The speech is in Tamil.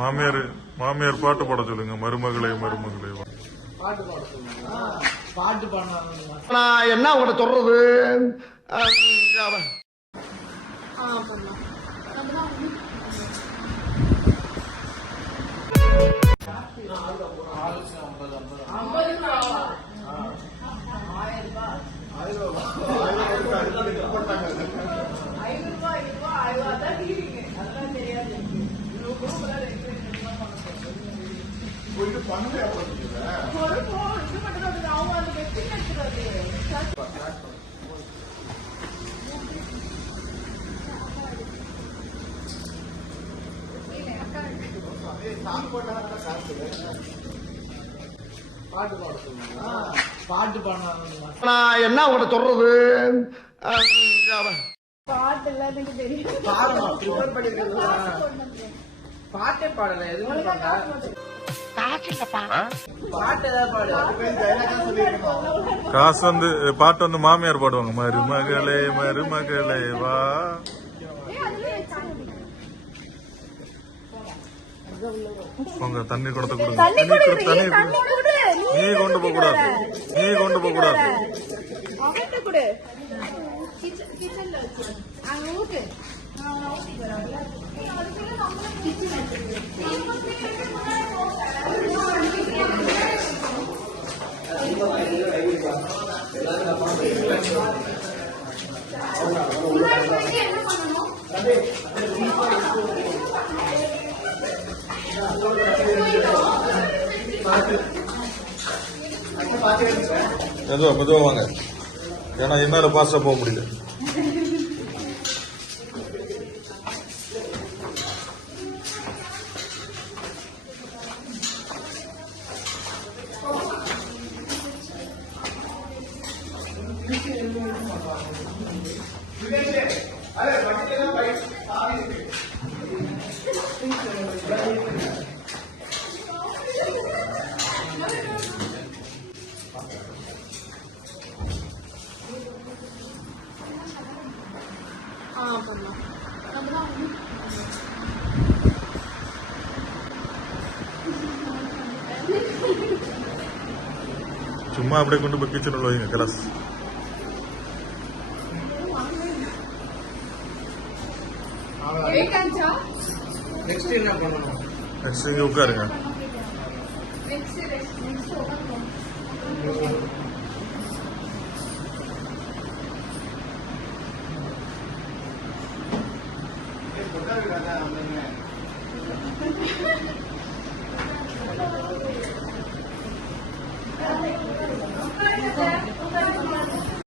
மாமியார் மாமியார் பாட்டு பாட சொல்லுங்க. மருமகளே மருமகளே பாட்டு பாட சொல்லுங்க. பாட்டு பாடினா நான் என்ன உங்கள்கிட்ட சொல்றது? பாட்டு பாட சொல்லுங்க. பாட்டு பாடினா நான் என்ன உங்கள்கிட்ட சொல்றது? பாட்டு எல்லாம் எனக்கு தெரியும். பாட்டே பாடல எதுவும் பாட்டு ஏதாவது பாடு. காசு வந்து பாட்டு வந்து மாமியார் பாடுவாங்க. மருமகளே மருமகளே வா. உங்க தண்ணி கொடுத்து கொடுங்க. நீ கொண்டு போக கூடாது. நீ கொண்டு போக கூடாது. மெதுவா மெதுவா வாங்க. ஏன்னா என்னால பாஸ்டா போக முடியல. சும்மா அப்படியே கொண்டு போய் கிச்சன் வைங்க. கிளாஸ் நெக்ஸ்ட் என்ன பண்ணணும்? நெக்ஸ்ட் இங்க உட்காருங்க. நெக்ஸ்ட்